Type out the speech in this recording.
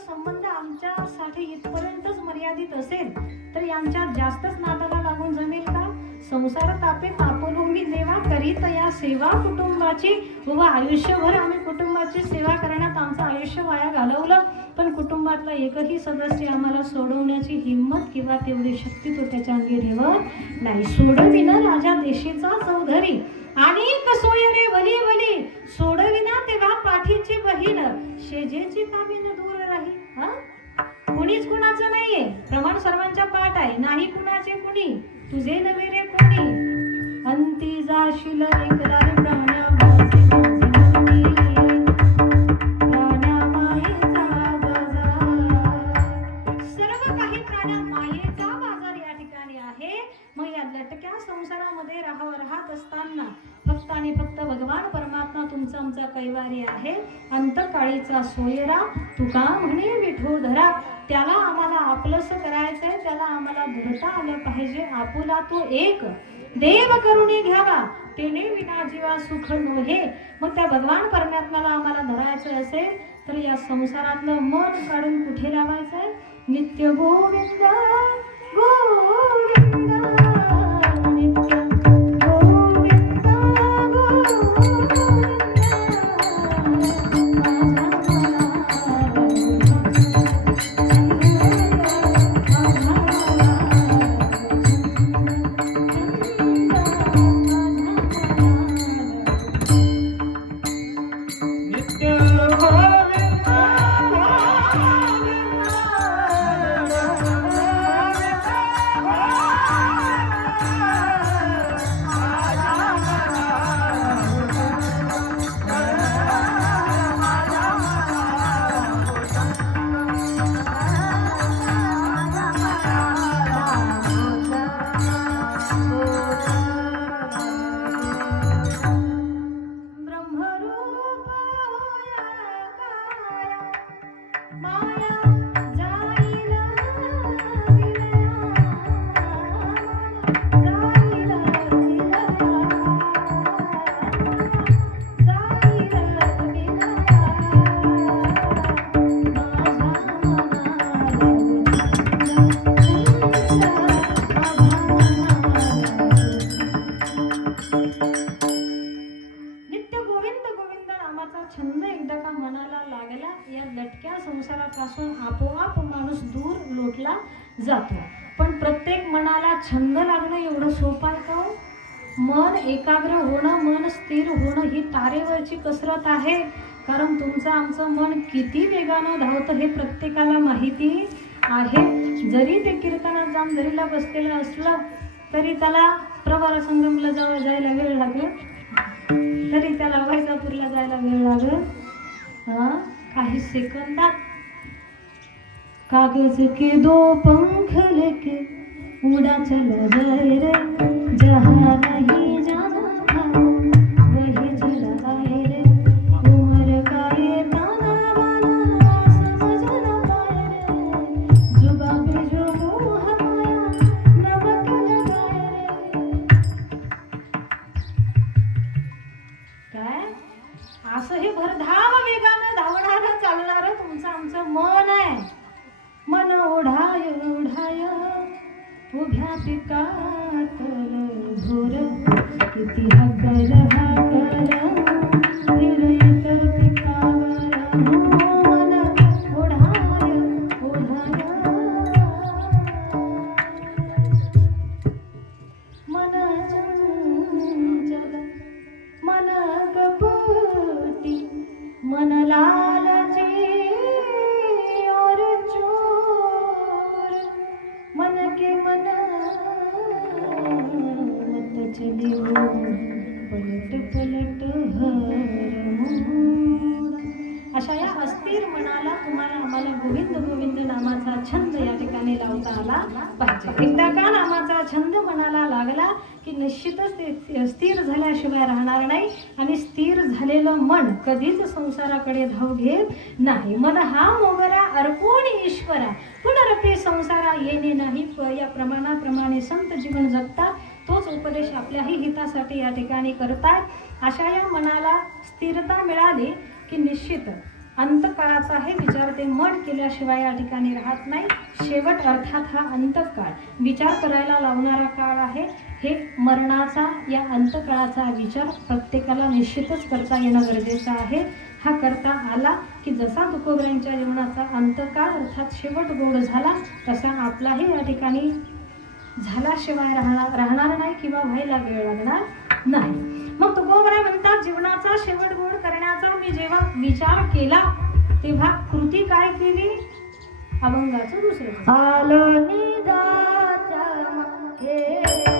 संबंध आमच्यासाठी इथपर्यंतच मर्यादित असेल तर यांच्यात जास्तच नादाला लागून जमेल का? संसार तापे तापलोमी देवा करीत या सेवा कुटुंबाची व आयुष्यभर आम्ही कुटुंबाची सेवा करण्यात आमचं आयुष्य वाया घालवलं, पण कुटुंबातला एकही सदस्य आम्हाला सोडवण्याची हिंमत किंवा तेवढी शक्ती तो त्याच्या अंगी ठेवत नाही. सोडविना राजा देशीचा चौधरी आणि कसोय रे भली भली, सोडविना तेव्हा पाठीची बहीण शेजेची ताबीन दूर राही. कुणीच कुणाचं नाहीये, प्रमाण सर्वांच्या पाठ आहे, नाही कुणाचे कुणी, तुझे नवे रे कोणी. अंती जाशील एकदार प्राण्या सर्व काही प्राण्या मायेचा बाजार या ठिकाणी आहे. मग या लटक्या संसारामध्ये राहत असताना फक्त आणि फक्त भगवान परमात्मा तुमचा आमचा कैवारी आहे. अंतकाळीचा सोयरा तुका म्हणे विठोधरा, त्याला आम्हाला आपलंसं करायचंय, त्याला आम्हाला धरता आलं पाहिजे. आपुला तो एक देव करुणी घ्यावा, तेने विना जीवा सुख नोहे. मग त्या भगवान परमात्म्याला आम्हाला धरायचं असेल तर या संसारातलं मन काढून कुठे लावायचंय? नित्य गोविंद गोविंद नित्य गोविंद छंद एकदा का मनाला लागला, या लटक्या संसारापासून आपोआप माणूस दूर लोटला जातो. पण प्रत्येक मनाला छंद लागणं एवढं सोपं आहे का? मन एकाग्र होणं, मन स्थिर होणं ही तारेवरची कसरत आहे. कारण तुमचं आमचं मन किती वेगानं धावतं हे प्रत्येकाला माहिती आहे. जरी ते कीर्तनात जामदरीला बसलेलं असलं तरी त्याला प्रवार संगमला जायला वेळ लागेल, तरी त्याला वैजापूरला जायला वेळ लागेल. काही सेकंदात कागज के दो पंख लेके उड़ा चला जाए रे, जहाँ नहीं जाना था वही चला आए रे. उम्र का ये ताना बाना समझ ना पाए रे, जुबां पे जो मुँह हमारा नमक लगाए रे. काय असं हे भरधाव वेगानं धावणारं चालणारं तुमचं आमचं मन आहे. मन ओढाय ओढाय उभ्या पिकातल भोर, किती हकल हकल फिरत पिकावर. मन ओढाय ओढाय मन चंचल मन कपटी मन लालची और चोर. मन के मन मत चली हो पलट पलट हर मोर. अशा या अस्थिर मनाला तुम्हाला आम्हाला गोविंद गोविंद नामाचा छंद या ठिकाणी लावता आला पाहिजे. एकदा का नामाचा छंद मनाला लागला की निश्चितच ते स्थिर झाल्याशिवाय राहणार नाही. आणि स्थिर झालेलं मन कधीच संसाराकडे धाव घेत नाही. मन हा मोगरा अर्पून ईश्वरा पुनरपी संसारा येणे नाही. या प्रमाणाप्रमाणे संत जीवन जगतात. तोच उपदेश आपल्याही हितासाठी या ठिकाणी करतात. अशा या मनाला स्थिरता मिळाली की निश्चित अंतकाळाचा हे विचार ते मन केले केल्याशिवाय या ठिकाणी राहत नाही. शेवट अर्थात हा अंतकाळ विचार करायला लावणारा काळ आहे. हे मरणाचा या अंतकाळाचा विचार प्रत्येकाला निश्चितच करता येणं गरजेचं आहे. हा करता आला की जसा तुकोबऱ्यांच्या जीवनाचा अंतकाळ अर्थात शेवट गोड झाला तसा आपलाही या ठिकाणी झाल्याशिवाय राहणार नाही किंवा व्हायला वेळ लागणार नाही. मग तुकोबरा म्हणतात जीवनाचा शेवट गोड करण्याचा मी जेव्हा विचार केला तेव्हा कृती काय केली. अभंगाचं दुसरं आलो निदाच्या मागे